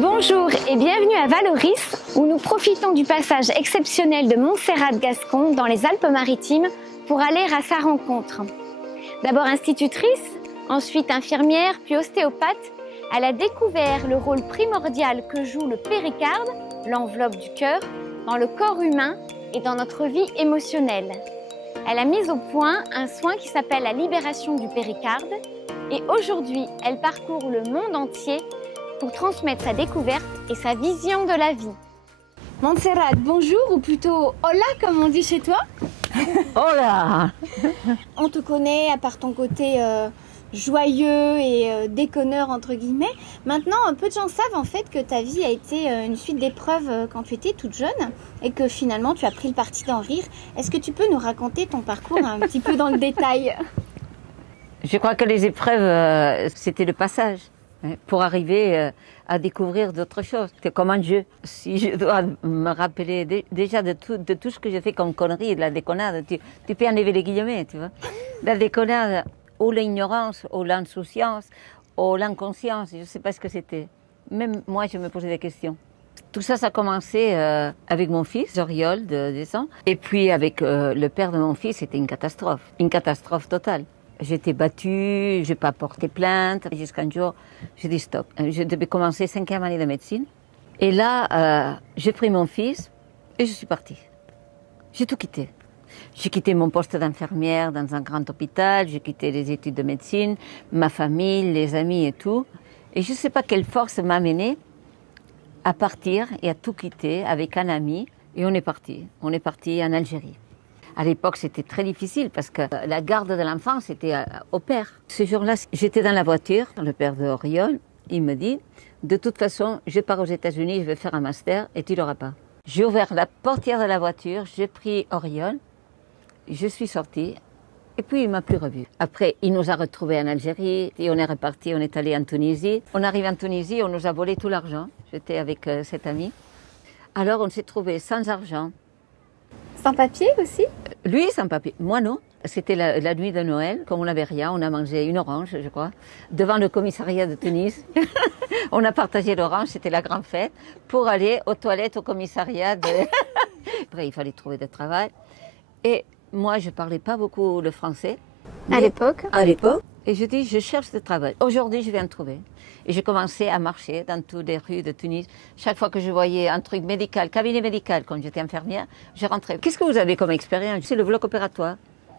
Bonjour et bienvenue à Valoris, où nous profitons du passage exceptionnel de Montserrat-Gascon dans les Alpes-Maritimes pour aller à sa rencontre. D'abord institutrice, ensuite infirmière, puis ostéopathe, elle a découvert le rôle primordial que joue le péricarde, l'enveloppe du cœur, dans le corps humain et dans notre vie émotionnelle. Elle a mis au point un soin qui s'appelle la libération du péricarde et aujourd'hui, elle parcourt le monde entier pour transmettre sa découverte et sa vision de la vie. Montserrat, bonjour, ou plutôt hola comme on dit chez toi. Hola. On te connaît à part ton côté joyeux et déconneur entre guillemets. Maintenant, peu de gens savent en fait que ta vie a été une suite d'épreuves quand tu étais toute jeune et que finalement tu as pris le parti d'en rire. Est-ce que tu peux nous raconter ton parcours un petit peu dans le détail? Je crois que les épreuves, c'était le passage pour arriver à découvrir d'autres choses. C'est comme un jeu. Si je dois me rappeler déjà de tout ce que j'ai fait comme connerie, de la déconnade, tu peux enlever les guillemets, tu vois. La déconnade, ou l'ignorance, ou l'insouciance, ou l'inconscience, je ne sais pas ce que c'était. Même moi, je me posais des questions. Tout ça, ça a commencé avec mon fils, Oriol, de 10 ans. Et puis avec le père de mon fils, c'était une catastrophe totale. J'étais battue, je n'ai pas porté plainte, jusqu'un jour, j'ai dit stop. Je devais commencer 5e année de médecine. Et là, j'ai pris mon fils et je suis partie. J'ai tout quitté. J'ai quitté mon poste d'infirmière dans un grand hôpital, j'ai quitté les études de médecine, ma famille, les amis et tout. Et je ne sais pas quelle force m'a menée à partir et à tout quitter avec un ami. Et on est parti. On est parti en Algérie. À l'époque, c'était très difficile parce que la garde de l'enfant, c'était au père. Ce jour-là, j'étais dans la voiture, le père de Oriol, il me dit « De toute façon, je pars aux États-Unis, je vais faire un master et tu l'auras pas. » J'ai ouvert la portière de la voiture, j'ai pris Oriol, je suis sortie et puis il ne m'a plus revu. Après, il nous a retrouvés en Algérie et on est reparti, on est allé en Tunisie. On arrive en Tunisie, on nous a volé tout l'argent. J'étais avec cet ami. Alors, on s'est trouvé sans argent. Sans papier aussi? Lui, sans papier. Moi, non. C'était la nuit de Noël. Comme on n'avait rien, on a mangé une orange, je crois, devant le commissariat de Tunis. On a partagé l'orange, c'était la grande fête, pour aller aux toilettes au commissariat. Après, il fallait trouver du travail. Et moi, je ne parlais pas beaucoup le français. À l'époque? À l'époque. Et je dis, je cherche du travail. Aujourd'hui, je viens de trouver. Et j'ai commencé à marcher dans toutes les rues de Tunis. Chaque fois que je voyais un truc médical, cabinet médical, quand j'étais infirmière, je rentrais. Qu'est-ce que vous avez comme expérience? C'est le bloc opératoire.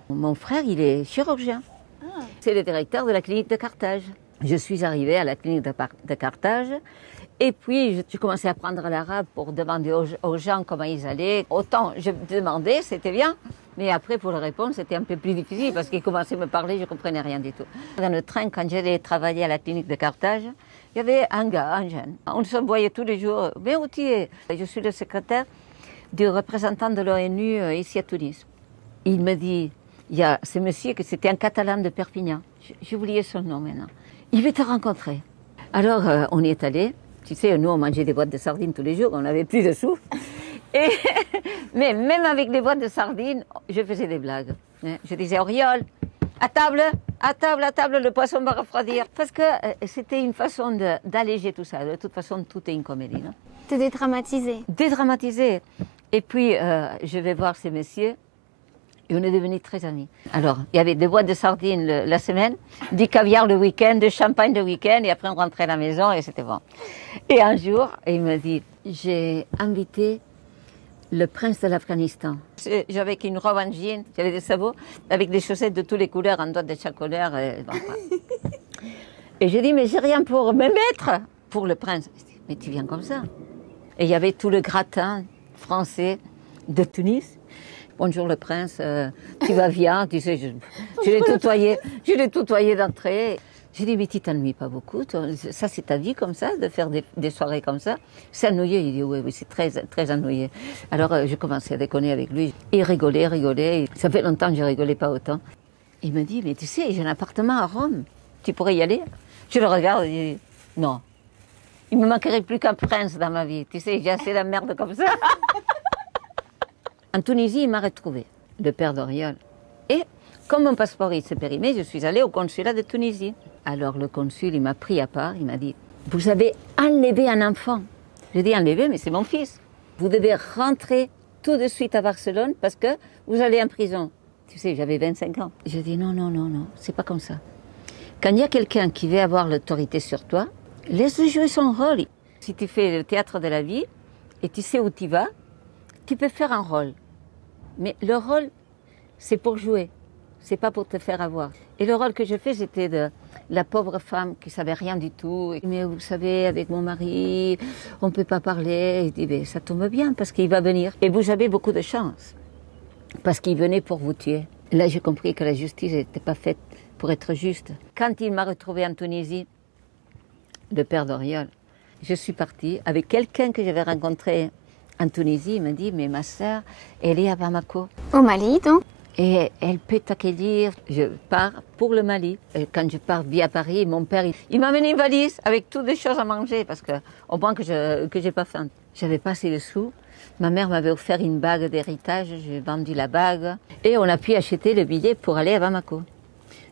Mon frère, il est chirurgien. Ah. C'est le directeur de la clinique de Carthage. Je suis arrivée à la clinique de Carthage. Et puis, je commençais à apprendre l'arabe pour demander aux gens comment ils allaient. Autant je demandais, c'était bien. Mais après, pour leur répondre, c'était un peu plus difficile parce qu'ils commençaient à me parler, je ne comprenais rien du tout. Dans le train, quand j'allais travailler à la clinique de Carthage, il y avait un gars, un jeune. On se voyait tous les jours. Mais où tu es? Je suis le secrétaire du représentant de l'ONU ici à Tunis. Il me dit, il y a ce monsieur, que c'était un Catalan de Perpignan. J'ai oublié son nom maintenant. Il veut te rencontrer. Alors, on y est allé. Tu sais, nous, on mangeait des boîtes de sardines tous les jours, on n'avait plus de sous. Mais même avec les boîtes de sardines, je faisais des blagues. Je disais, Oriol, à table, le poisson va refroidir. Parce que c'était une façon d'alléger tout ça. De toute façon, tout est une comédie. Non? Te dédramatiser. Dédramatiser. Et puis, je vais voir ces messieurs. Et on est devenus très amis. Alors, il y avait des boîtes de sardines la semaine, du caviar le week-end, du champagne le week-end, et après on rentrait à la maison et c'était bon. Et un jour, il me dit, j'ai invité le prince de l'Afghanistan. J'avais une robe en jean, j'avais des sabots, avec des chaussettes de toutes les couleurs, un doigt de chaque couleur. Et j'ai dit, mais j'ai rien pour me mettre pour le prince. Je dis, mais tu viens comme ça. Et il y avait tout le gratin français de Tunis. Bonjour le prince, tu vas bien? Tu sais, je l'ai tutoyé d'entrée. J'ai dit, mais tu t'ennuies pas beaucoup? Ça, c'est ta vie comme ça, de faire des soirées comme ça? C'est ennuyé? Il dit, oui, c'est très, très ennuyé. Alors, j'ai commencé à déconner avec lui. Il rigolait. Ça fait longtemps que je rigolais pas autant. Il me dit, mais tu sais, j'ai un appartement à Rome. Tu pourrais y aller? Je le regarde et je dis, non. Il me manquerait plus qu'un prince dans ma vie. Tu sais, j'ai assez de merde comme ça. En Tunisie, il m'a retrouvé, le père d'Oriol. Et comme mon passeport s'est périmé, je suis allée au consulat de Tunisie. Alors le consul, il m'a pris à part, il m'a dit, vous avez enlevé un enfant. Je dis enlevé, mais c'est mon fils. Vous devez rentrer tout de suite à Barcelone parce que vous allez en prison. Tu sais, j'avais 25 ans. Je dis non, non, non, non, c'est pas comme ça. Quand il y a quelqu'un qui veut avoir l'autorité sur toi, laisse-le jouer son rôle. Si tu fais le théâtre de la vie et tu sais où tu vas, tu peux faire un rôle. Mais le rôle, c'est pour jouer, c'est pas pour te faire avoir. Et le rôle que je fais, c'était de la pauvre femme qui savait rien du tout. Mais vous savez, avec mon mari, on ne peut pas parler. Il dit, mais ça tombe bien parce qu'il va venir. Et vous avez beaucoup de chance parce qu'il venait pour vous tuer. Là, j'ai compris que la justice n'était pas faite pour être juste. Quand il m'a retrouvée en Tunisie, le père d'Oriol, je suis partie avec quelqu'un que j'avais rencontré en Tunisie. Il m'a dit, mais ma sœur, elle est à Bamako. Au Mali, donc? Et elle peut t'accueillir. Je pars pour le Mali. Et quand je pars via Paris, mon père, il m'a amené une valise avec toutes les choses à manger parce que, au moins que j'ai pas faim. J'avais pas assez de sous. Ma mère m'avait offert une bague d'héritage. J'ai vendu la bague. Et on a pu acheter le billet pour aller à Bamako.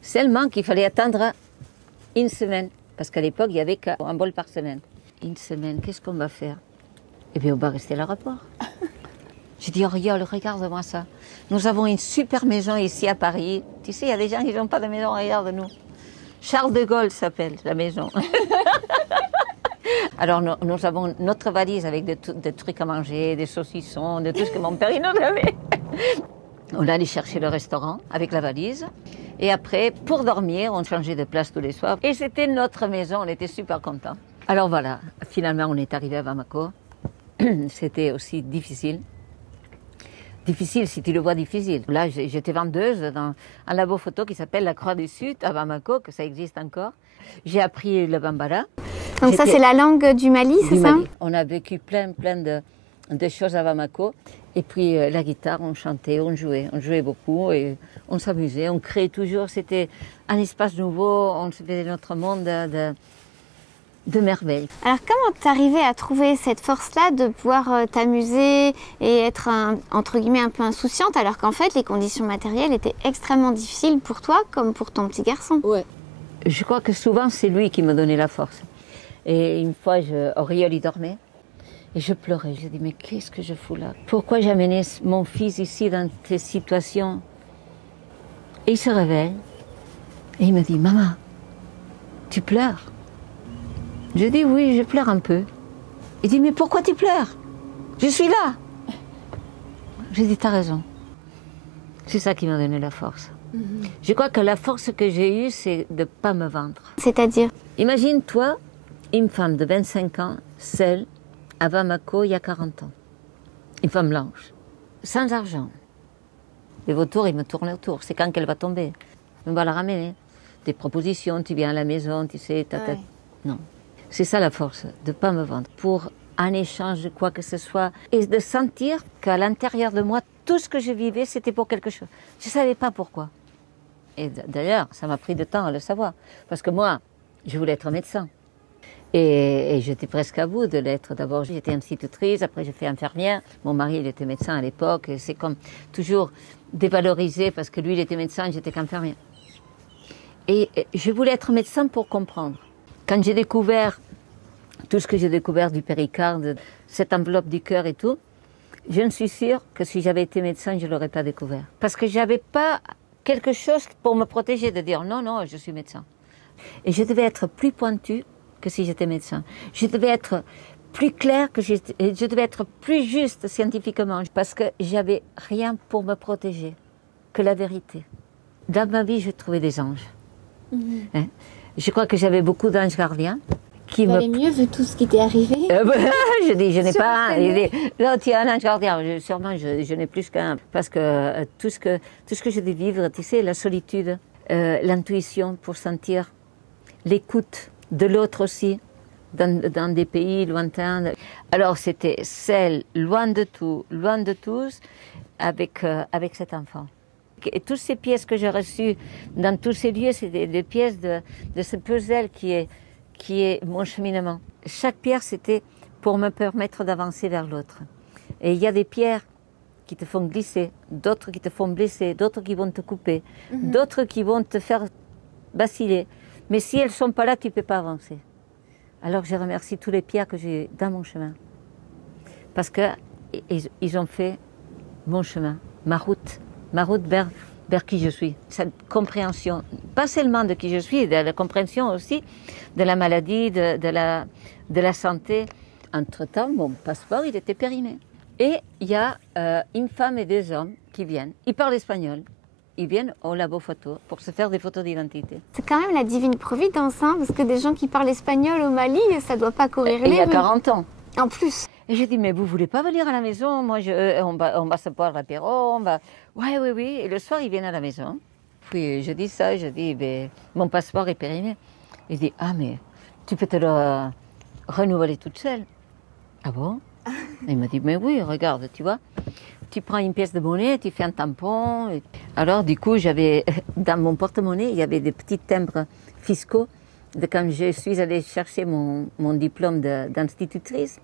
Seulement qu'il fallait attendre une semaine. Parce qu'à l'époque, il n'y avait qu'un vol par semaine. Une semaine, qu'est-ce qu'on va faire? Eh bien, on va rester à l'aéroport. J'ai dit, Oriol, regarde-moi ça. Nous avons une super maison ici à Paris. Tu sais, il y a des gens qui n'ont pas de maison, regarde-nous. Charles de Gaulle s'appelle la maison. Alors, nous avons notre valise avec des trucs à manger, des saucissons, de tout ce que mon père il nous avait. On allait chercher le restaurant avec la valise. Et après, pour dormir, on changeait de place tous les soirs. Et c'était notre maison, on était super contents. Alors voilà, finalement, on est arrivé à Bamako. C'était aussi difficile. Difficile, si tu le vois, difficile. Là, j'étais vendeuse dans un labo photo qui s'appelle la Croix du Sud à Bamako, que ça existe encore. J'ai appris le bambara. Donc ça, c'est la langue du Mali, c'est ça? On a vécu plein de choses à Bamako. Et puis la guitare, on chantait, on jouait beaucoup et on s'amusait, on créait toujours. C'était un espace nouveau, on se faisait notre monde de merveille. Alors comment t'arrivais à trouver cette force-là de pouvoir t'amuser et être entre guillemets un peu insouciante alors qu'en fait les conditions matérielles étaient extrêmement difficiles pour toi comme pour ton petit garçon? Ouais. Je crois que souvent c'est lui qui me donnait la force. Et une fois, Oriol il dormait et je pleurais. Je dis mais qu'est-ce que je fous là? Pourquoi j'ai amené mon fils ici dans ces situations? Et il se réveille et il me dit maman, tu pleures? Je dis oui, je pleure un peu. Il dit mais pourquoi tu pleures? Je suis là. J'ai dit t'as raison. C'est ça qui m'a donné la force. Je crois que la force que j'ai eue, c'est de ne pas me vendre. C'est-à-dire? Imagine-toi une femme de 25 ans, seule, à Bamako, il y a 40 ans. Une femme blanche, sans argent. Les vautours, ils me tournent autour. C'est quand qu'elle va tomber. On va la ramener. Des propositions, tu viens à la maison, tu sais, ouais. Non. C'est ça la force, de ne pas me vendre. Pour un échange de quoi que ce soit. Et de sentir qu'à l'intérieur de moi, tout ce que je vivais, c'était pour quelque chose. Je ne savais pas pourquoi. Et d'ailleurs, ça m'a pris du temps à le savoir. Parce que moi, je voulais être médecin. Et j'étais presque à bout de l'être. D'abord, j'étais institutrice, après j'ai fait infirmière. Mon mari, il était médecin à l'époque. Et c'est comme toujours dévalorisé parce que lui, il était médecin, j'étais qu'infirmière. Et je voulais être médecin pour comprendre. Quand j'ai découvert tout ce que j'ai découvert du péricarde, cette enveloppe du cœur et tout, je ne suis sûre que si j'avais été médecin, je ne l'aurais pas découvert. Parce que je n'avais pas quelque chose pour me protéger, de dire non, non, je suis médecin. Et je devais être plus pointue que si j'étais médecin. Je devais être plus claire, je devais être plus juste scientifiquement, parce que j'avais rien pour me protéger, que la vérité. Dans ma vie, je trouvais des anges. Hein? Je crois que j'avais beaucoup d'anges gardiens. Qui valait mieux vu tout ce qui t'est arrivé. Je dis, je n'ai pas un. Il dit, là, tu as un ange gardien. Sûrement, je n'ai plus qu'un. Parce que tout ce que je devais vivre, tu sais, la solitude, l'intuition pour sentir l'écoute de l'autre aussi, dans des pays lointains. Alors, c'était celle, loin de tout, loin de tous, avec cet enfant. Et toutes ces pièces que j'ai reçues dans tous ces lieux, c'est des pièces de ce puzzle qui est mon cheminement. Chaque pierre, c'était pour me permettre d'avancer vers l'autre. Et il y a des pierres qui te font glisser, d'autres qui te font blesser, d'autres qui vont te couper, d'autres qui vont te faire vaciller. Mais si elles ne sont pas là, tu ne peux pas avancer. Alors je remercie tous les pierres que j'ai dans mon chemin. Parce qu'ils ont fait mon chemin, ma route vers qui je suis. Cette compréhension, pas seulement de qui je suis, de la compréhension aussi de la maladie, de la santé. Entre-temps, mon passeport, il était périmé. Et il y a une femme et 2 hommes qui viennent. Ils parlent espagnol. Ils viennent au labo photo pour se faire des photos d'identité. C'est quand même la divine providence, hein, parce que des gens qui parlent espagnol au Mali, ça ne doit pas courir les rues. Il y a 40 ans. En plus. Et j'ai dit, mais vous ne voulez pas venir à la maison? Moi, on va se boire l'apéro, on va... Oui, oui, oui. Et le soir, ils viennent à la maison. Puis je dis ça, je dis, ben, mon passeport est périmé. Il dit, ah, mais tu peux te le renouveler toute seule. Ah bon? Il m'a dit, mais oui, regarde, tu vois. Tu prends une pièce de monnaie, tu fais un tampon. Alors, du coup, j'avais dans mon porte-monnaie, il y avait des petits timbres fiscaux de quand je suis allée chercher mon diplôme d'institutrice.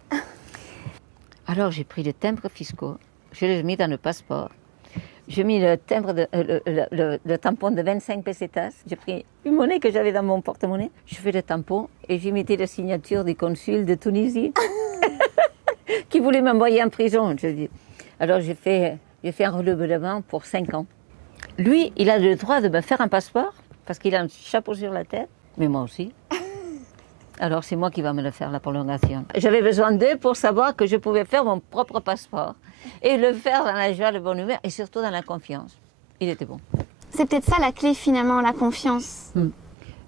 Alors, j'ai pris les timbres fiscaux, je les ai mis dans le passeport. J'ai mis le timbre, le tampon de 25 pesetas. J'ai pris une monnaie que j'avais dans mon porte-monnaie. Je fais le tampon et j'ai mis la signature du consul de Tunisie qui voulait m'envoyer en prison. Je dis. Alors j'ai fait un relèvement pour 5 ans. Lui, il a le droit de me faire un passeport parce qu'il a un chapeau sur la tête, mais moi aussi. Alors c'est moi qui va me le faire, la prolongation. J'avais besoin d'eux pour savoir que je pouvais faire mon propre passeport et le faire dans la joie, le bon humeur et surtout dans la confiance. Il était bon. C'est peut-être ça la clé finalement, la confiance.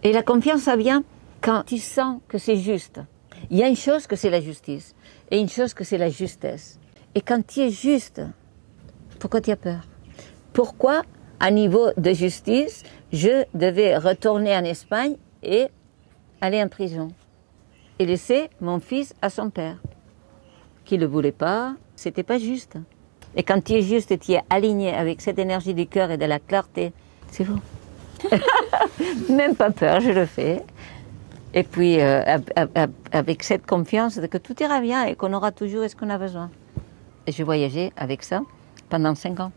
Et la confiance, ça vient quand tu sens que c'est juste. Il y a une chose que c'est la justice et une chose que c'est la justesse. Et quand tu es juste, pourquoi tu as peur? Pourquoi, à niveau de justice, je devais retourner en Espagne et aller en prison et laisser mon fils à son père, qui ne le voulait pas? C'était pas juste. Et quand tu es juste et tu es aligné avec cette énergie du cœur et de la clarté, c'est bon. Même pas peur, je le fais. Et puis, avec cette confiance de que tout ira bien et qu'on aura toujours ce qu'on a besoin. Et je voyageais avec ça pendant 5 ans.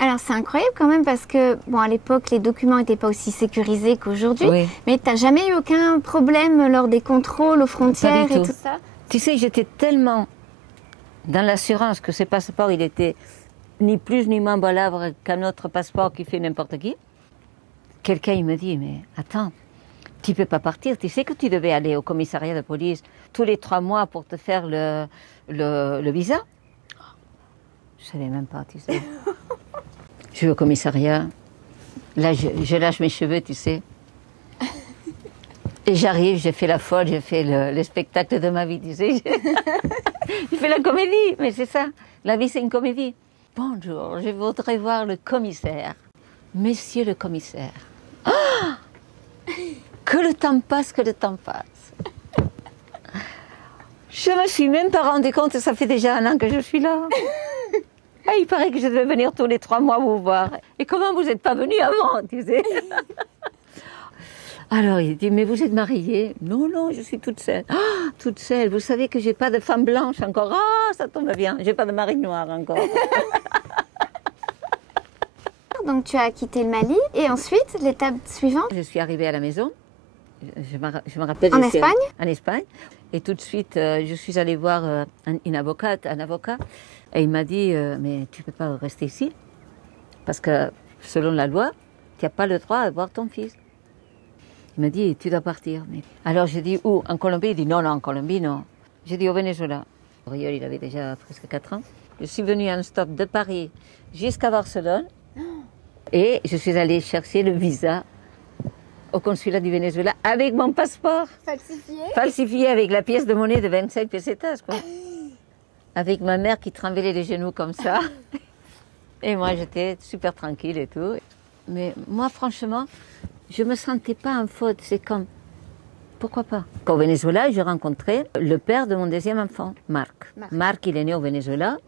Alors c'est incroyable quand même parce que, bon, à l'époque, les documents n'étaient pas aussi sécurisés qu'aujourd'hui. Oui. Mais tu n'as jamais eu aucun problème lors des contrôles aux frontières et tout ça? Tu sais, j'étais tellement dans l'assurance que ce passeport, il était ni plus ni moins valable qu'un autre passeport qui fait n'importe qui. Quelqu'un, il me dit, mais attends, tu ne peux pas partir. Tu sais que tu devais aller au commissariat de police tous les 3 mois pour te faire le visa? Je ne savais même pas, tu sais. Je vais au commissariat. Là, je lâche mes cheveux, tu sais. Et j'arrive, j'ai fait la folle, j'ai fait le spectacle de ma vie, tu sais. J'ai fait la comédie, mais c'est ça. La vie, c'est une comédie. Bonjour, je voudrais voir le commissaire. Monsieur le commissaire. Oh, que le temps passe, que le temps passe. Je ne me suis même pas rendu compte, ça fait déjà 1 an que je suis là. Ah, il paraît que je devais venir tous les 3 mois vous voir. Et comment vous n'êtes pas venu avant, tu sais? Alors il dit, mais vous êtes mariée? Non, non, je suis toute seule. Ah, toute seule, vous savez que j'ai pas de femme blanche encore. Ah, ça tombe bien, j'ai pas de mari noir encore. Donc tu as quitté le Mali et ensuite, l'étape suivante? Je suis arrivée à la maison. Je me rappelle. En Espagne? En Espagne. Et tout de suite, je suis allée voir un avocat. Et il m'a dit, mais tu ne peux pas rester ici. Parce que selon la loi, tu n'as pas le droit de voir ton fils. Il m'a dit, tu dois partir. Mais... Alors j'ai dit, où? En Colombie? Il dit, non, non, en Colombie, non. J'ai dit, au Venezuela. Auriol, il avait déjà presque 4 ans. Je suis venue en stop de Paris jusqu'à Barcelone. Et je suis allée chercher le visa au consulat du Venezuela avec mon passeport. Falsifié? Falsifié avec la pièce de monnaie de 25 pesetas, quoi. Avec ma mère qui tremblait les genoux comme ça. Et moi, j'étais super tranquille et tout. Mais moi, franchement, je ne me sentais pas en faute. C'est comme, pourquoi pas? Au Venezuela, j'ai rencontré le père de mon 2e enfant, Marc. Marc, il est né au Venezuela.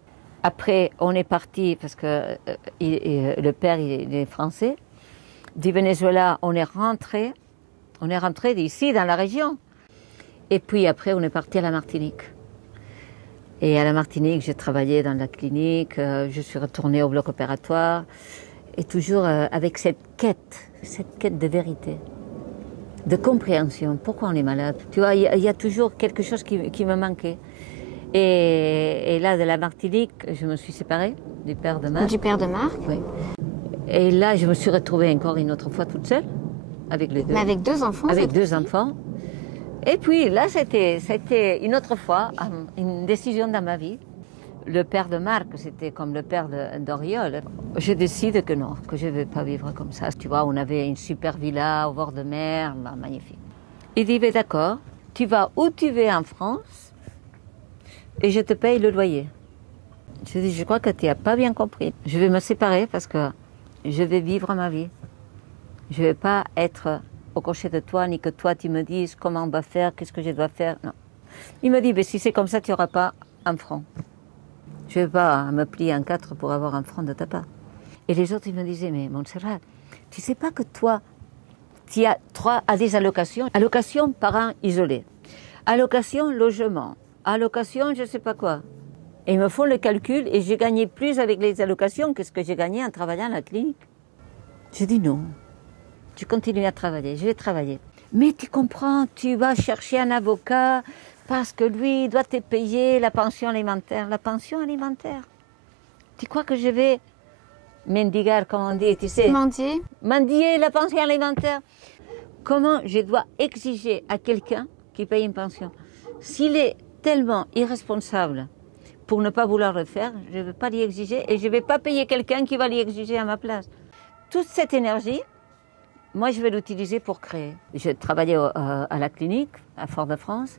Après, on est parti, parce que le père, il est français. Du Venezuela, on est rentré d'ici, dans la région. Et puis après, on est parti à la Martinique. Et à la Martinique, j'ai travaillé dans la clinique, je suis retournée au bloc opératoire, et toujours avec cette quête de vérité. de compréhension. Pourquoi on est malade? Tu vois, il y a toujours quelque chose qui me manquait. Et là, de la Martinique, je me suis séparée du père de Marc. Du père de Marc? Oui. Et là, je me suis retrouvée encore une autre fois toute seule, avec les deux. Mais avec 2 enfants? Avec 2 enfants. Et puis là, c'était une autre fois, une décision dans ma vie. Le père de Marc, c'était comme le père d'Oriol. Je décide que non, que je ne vais pas vivre comme ça. Tu vois, on avait une super villa au bord de mer, magnifique. Il dit, ben d'accord, tu vas où tu veux en France et je te paye le loyer. Je dis, je crois que tu n'as pas bien compris. Je vais me séparer parce que je vais vivre ma vie. Je ne vais pas être au crochet de toi, ni que toi tu me dises comment on va faire, qu'est-ce que je dois faire. Non. Il me dit, ben, si c'est comme ça, tu n'auras pas un franc. Je ne vais pas me plier en 4 pour avoir un franc de ta part. Et les autres, ils me disaient, mais Montserrat, tu ne sais pas que toi, tu as 3 à des allocations. Allocation parents isolés, allocation logement, allocation je ne sais pas quoi. Et ils me font le calcul et j'ai gagné plus avec les allocations que ce que j'ai gagné en travaillant à la clinique. Je dis non, tu continues à travailler, je vais travailler. Mais tu comprends, tu vas chercher un avocat parce que lui, il doit te payer la pension alimentaire. La pension alimentaire. Tu crois que je vais mendiguer, comme on dit, tu sais? Mendier? Mendier la pension alimentaire. Comment je dois exiger à quelqu'un qui paye une pension? S'il est tellement irresponsable pour ne pas vouloir le faire, je ne vais pas l'y exiger et je ne vais pas payer quelqu'un qui va l'y exiger à ma place. Toute cette énergie, moi, je vais l'utiliser pour créer. Je travaillais à la clinique, à Fort-de-France.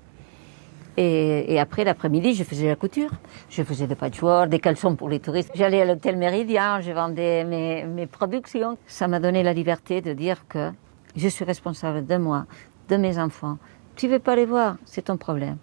Et après, l'après-midi, je faisais la couture. Je faisais des patchwork, des caleçons pour les touristes. J'allais à l'hôtel Méridien, je vendais mes productions. Ça m'a donné la liberté de dire que je suis responsable de moi, de mes enfants. Tu ne veux pas les voir, c'est ton problème.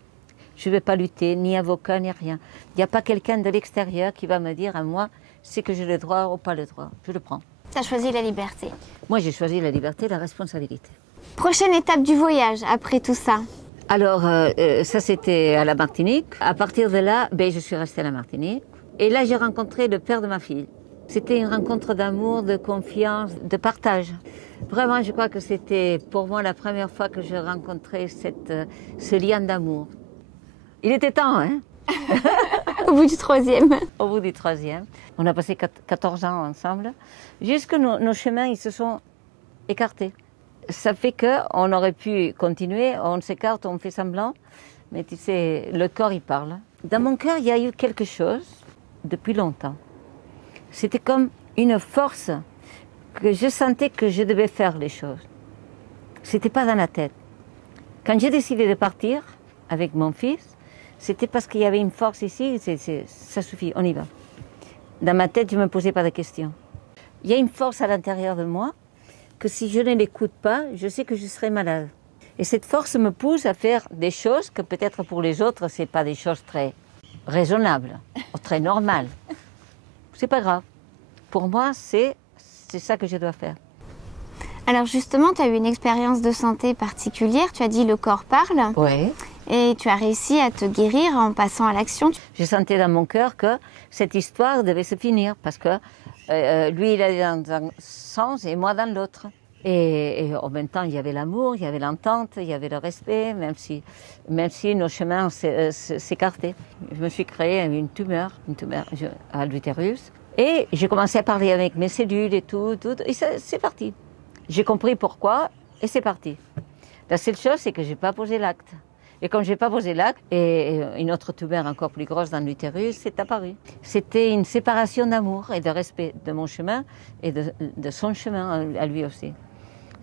Je ne vais pas lutter, ni avocat, ni rien. Il n'y a pas quelqu'un de l'extérieur qui va me dire à moi c'est que j'ai le droit ou pas le droit. Je le prends. Tu as choisi la liberté. Moi, j'ai choisi la liberté et la responsabilité. Prochaine étape du voyage, après tout ça? Alors, ça, c'était à la Martinique. À partir de là, ben, je suis restée à la Martinique. Et là, j'ai rencontré le père de ma fille. C'était une rencontre d'amour, de confiance, de partage. Vraiment, je crois que c'était pour moi la première fois que je rencontrais ce lien d'amour. Il était temps, hein? Au bout du 3e. Au bout du 3e. On a passé 14 ans ensemble. Jusque nos chemins, ils se sont écartés. Ça fait qu'on aurait pu continuer, on s'écarte, on fait semblant, mais tu sais, le corps, il parle. Dans mon cœur, il y a eu quelque chose depuis longtemps. C'était comme une force que je sentais que je devais faire les choses. C'était pas dans la tête. Quand j'ai décidé de partir avec mon fils, c'était parce qu'il y avait une force ici, ça suffit, on y va. Dans ma tête, je ne me posais pas de questions. Il y a une force à l'intérieur de moi que si je ne l'écoute pas, je sais que je serai malade. Et cette force me pousse à faire des choses que peut-être pour les autres, ce n'est pas des choses très raisonnables, très normales. C'est pas grave. Pour moi, c'est ça que je dois faire. Alors justement, tu as eu une expérience de santé particulière. Tu as dit le corps parle. Oui. Et tu as réussi à te guérir en passant à l'action. Je sentais dans mon cœur que cette histoire devait se finir parce que lui, il allait dans un sens et moi dans l'autre. Et en même temps, il y avait l'amour, il y avait l'entente, il y avait le respect, même si nos chemins s'écartaient. Je me suis créé une tumeur à l'utérus. Et j'ai commencé à parler avec mes cellules et tout et c'est parti. J'ai compris pourquoi et c'est parti. La seule chose, c'est que je n'ai pas posé l'acte. Et comme je n'ai pas posé l'acte, et une autre tumeur encore plus grosse dans l'utérus, c'est apparu. C'était une séparation d'amour et de respect de mon chemin et de son chemin à lui aussi.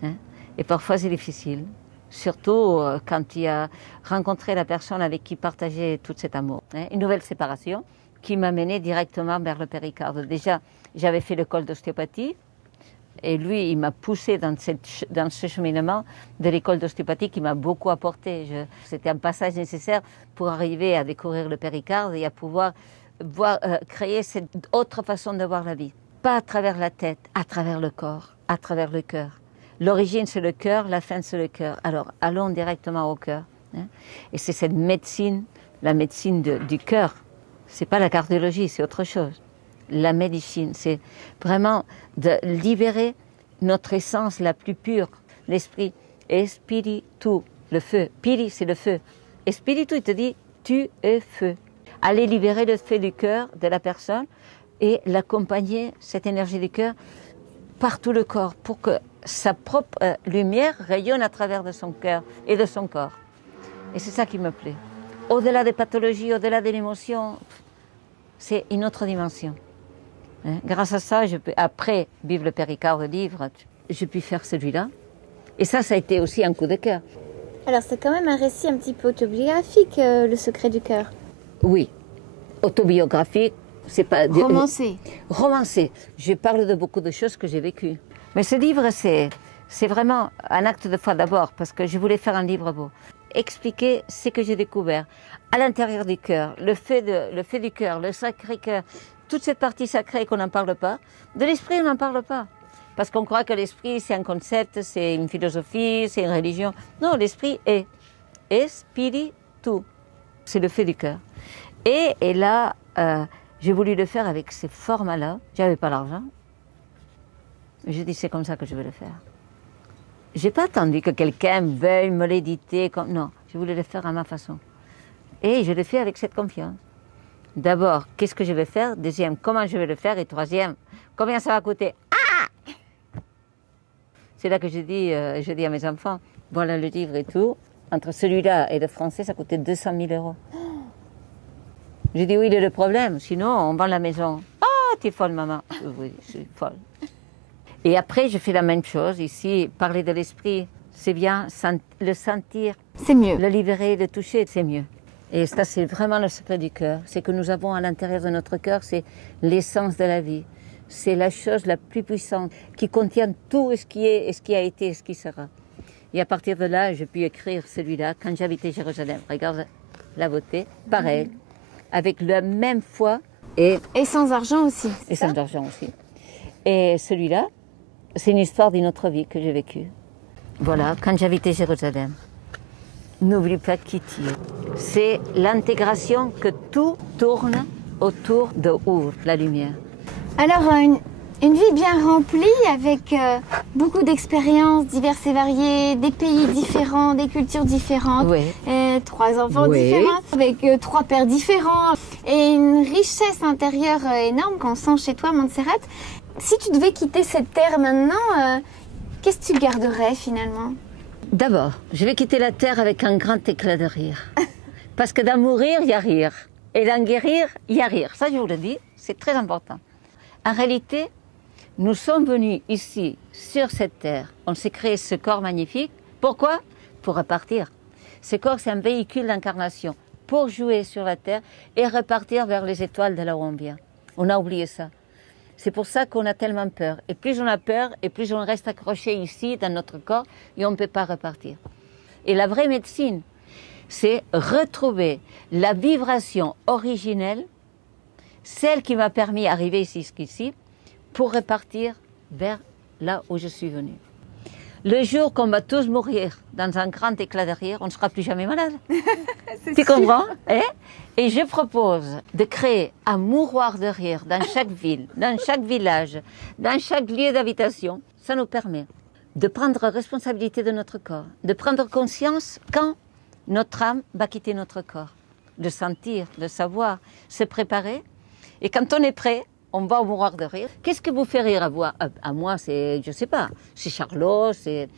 Hein? Et parfois, c'est difficile. Surtout quand il a rencontré la personne avec qui partageait tout cet amour. Hein? Une nouvelle séparation qui m'a menée directement vers le péricarde. Déjà, j'avais fait l'école d'ostéopathie. Et lui, il m'a poussé dans ce cheminement de l'école d'ostéopathie qui m'a beaucoup apporté. C'était un passage nécessaire pour arriver à découvrir le péricarde et à pouvoir créer cette autre façon de voir la vie. Pas à travers la tête, à travers le corps, à travers le cœur. L'origine, c'est le cœur, la fin, c'est le cœur. Alors, allons directement au cœur. Hein. Et c'est cette médecine, la médecine du cœur. Ce n'est pas la cardiologie, c'est autre chose. La médecine, c'est vraiment de libérer notre essence la plus pure, l'esprit, Espiritu, le feu. Piri, c'est le feu. Espiritu, il te dit, tu es feu. Aller libérer le feu du cœur de la personne et l'accompagner, cette énergie du cœur, par tout le corps, pour que sa propre lumière rayonne à travers de son cœur et de son corps. Et c'est ça qui me plaît. Au-delà des pathologies, au-delà de l'émotion, c'est une autre dimension. Grâce à ça, je peux, après Vive le Péricard, le livre, je puis faire celui-là. Et ça a été aussi un coup de cœur. Alors c'est quand même un récit un petit peu autobiographique, Le secret du cœur. Oui, autobiographique, c'est pas... Romancé. Romancé. Je parle de beaucoup de choses que j'ai vécues. Mais ce livre, c'est vraiment un acte de foi d'abord, parce que je voulais faire un livre beau. Expliquer ce que j'ai découvert à l'intérieur du cœur, le fait du cœur, le sacré cœur, toute cette partie sacrée qu'on n'en parle pas. De l'esprit, on n'en parle pas. Parce qu'on croit que l'esprit, c'est un concept, c'est une philosophie, c'est une religion. Non, l'esprit est espiritu. C'est le fait du cœur. Et là, j'ai voulu le faire avec ces formats-là. J'avais pas l'argent. Je dis, c'est comme ça que je veux le faire. J'ai pas attendu que quelqu'un veuille me l'éditer. Non, je voulais le faire à ma façon. Et je le fais avec cette confiance. D'abord, qu'est-ce que je vais faire? Deuxième, comment je vais le faire? Et troisième, combien ça va coûter? C'est là que je dis à mes enfants, voilà le livre et tout. Entre celui-là et le français, ça coûtait 200 000 €. J'ai dit, oui, il est le problème. Sinon, on vend la maison. Oh, t'es folle, maman. Oui, je suis folle. Et après, je fais la même chose. Ici, parler de l'esprit, c'est bien. Le sentir, c'est mieux. Le libérer, le toucher, c'est mieux. Et ça, c'est vraiment le secret du cœur. C'est que nous avons à l'intérieur de notre cœur, c'est l'essence de la vie. C'est la chose la plus puissante qui contient tout ce qui est, et ce qui a été, et ce qui sera. Et à partir de là, je puis écrire celui-là, Quand j'habitais Jérusalem. Regarde la beauté, pareil, avec la même foi. Et sans argent aussi. Et sans argent aussi. Et celui-là, c'est une histoire d'une autre vie que j'ai vécue. Voilà, Quand j'habitais Jérusalem. N'oublie pas qui tu es. C'est l'intégration que tout tourne autour de Our, la lumière. Alors, une vie bien remplie avec beaucoup d'expériences diverses et variées, des pays différents, des cultures différentes, oui. 3 enfants différents, avec 3 pères différents et une richesse intérieure énorme qu'on sent chez toi, Montserrat. Si tu devais quitter cette terre maintenant, qu'est-ce que tu garderais finalement? D'abord, je vais quitter la terre avec un grand éclat de rire. Parce que d'en mourir, il y a rire. Et d'en guérir, il y a rire. Ça, je vous le dis, c'est très important. En réalité, nous sommes venus ici, sur cette terre. On s'est créé ce corps magnifique. Pourquoi? Pour repartir. Ce corps, c'est un véhicule d'incarnation pour jouer sur la terre et repartir vers les étoiles de là où on vient. On a oublié ça. C'est pour ça qu'on a tellement peur. Et plus on a peur, et plus on reste accroché ici, dans notre corps, et on ne peut pas repartir. Et la vraie médecine, c'est retrouver la vibration originelle, celle qui m'a permis d'arriver ici, pour repartir vers là où je suis venue. Le jour qu'on va tous mourir dans un grand éclat de rire, on ne sera plus jamais malade. Tu comprends? Et je propose de créer un mouroir de rire dans chaque ville, dans chaque village, dans chaque lieu d'habitation. Ça nous permet de prendre responsabilité de notre corps, de prendre conscience quand notre âme va quitter notre corps, de sentir, de savoir, se préparer. Et quand on est prêt, on va au mouroir de rire. Qu'est-ce que vous fait rire à moi, c'est, je ne sais pas, c'est Charlot, c'est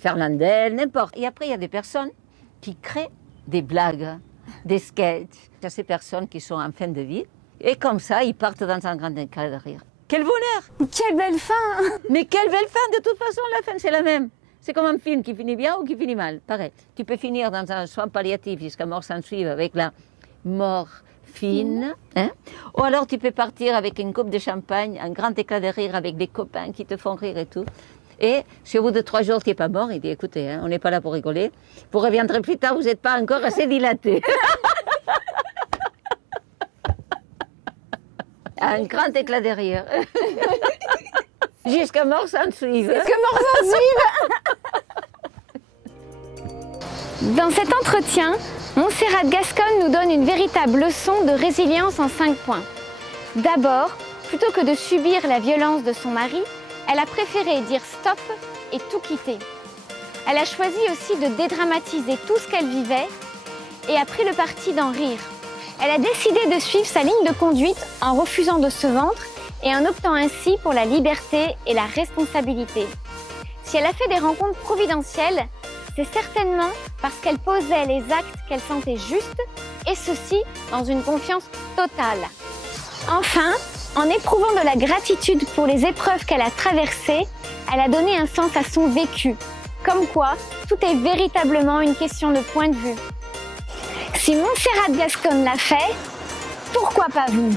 Fernandel, n'importe. Et après, il y a des personnes qui créent des blagues, des sketchs. Il y a ces personnes qui sont en fin de vie. Et comme ça, ils partent dans un grand éclat de rire. Quel bonheur! Quelle belle fin! Mais quelle belle fin! De toute façon, la fin, c'est la même. C'est comme un film qui finit bien ou qui finit mal. Pareil. Tu peux finir dans un soin palliatif jusqu'à mort s'en suive avec la mort fine. Hein? Ou alors tu peux partir avec une coupe de champagne, un grand éclat de rire avec des copains qui te font rire et tout. Et si au bout de 3 jours tu n'es pas mort, il dit écoutez, hein, on n'est pas là pour rigoler. Vous reviendrez plus tard, vous n'êtes pas encore assez dilaté. Un grand éclat de rire. Jusqu'à mort s'en suive. Jusqu'à mort s'en suive. Dans cet entretien, Montserrat Gasconne nous donne une véritable leçon de résilience en 5 points. D'abord, plutôt que de subir la violence de son mari, elle a préféré dire stop et tout quitter. Elle a choisi aussi de dédramatiser tout ce qu'elle vivait et a pris le parti d'en rire. Elle a décidé de suivre sa ligne de conduite en refusant de se vendre et en optant ainsi pour la liberté et la responsabilité. Si elle a fait des rencontres providentielles, c'est certainement parce qu'elle posait les actes qu'elle sentait justes, et ceci dans une confiance totale. Enfin, en éprouvant de la gratitude pour les épreuves qu'elle a traversées, elle a donné un sens à son vécu. Comme quoi, tout est véritablement une question de point de vue. Si Montserrat Gascon l'a fait, pourquoi pas vous ?